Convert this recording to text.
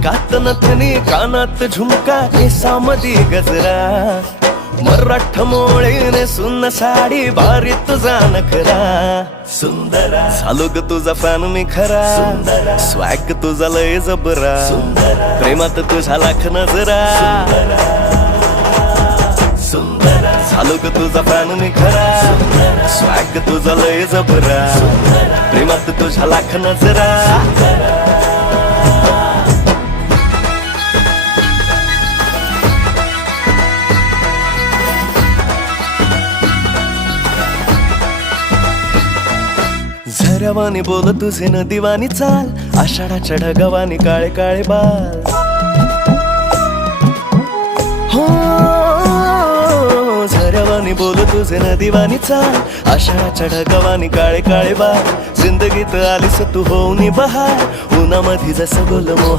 नाकात नथनी कानात झुमका केसामधी गजरा मराठ मोळीने सुन्न साडी भारी तुझा नखरा सुंदरा झालो ग तुझा फॅन मी खरा स्वॅग तुझा लय जबरा प्रेमात तुझा लाख नजरा झालो ग तुझा फॅन मी खरा स्वॅग तुझा लय जबरा प्रेमात तुझा लाख नजरा झऱ्यावानी बोल तुझे नदीवानी चाल आषाढाच्या ढगावानी काळे काळे बाल हो झऱ्यावानी बोल तुझे नदीवानी चाल आषाढाच्या ढगावानी काळे काळे बाल जिंदगीत आलीस तू होऊनी बहार उन्हामध्ये जसं बोल मोह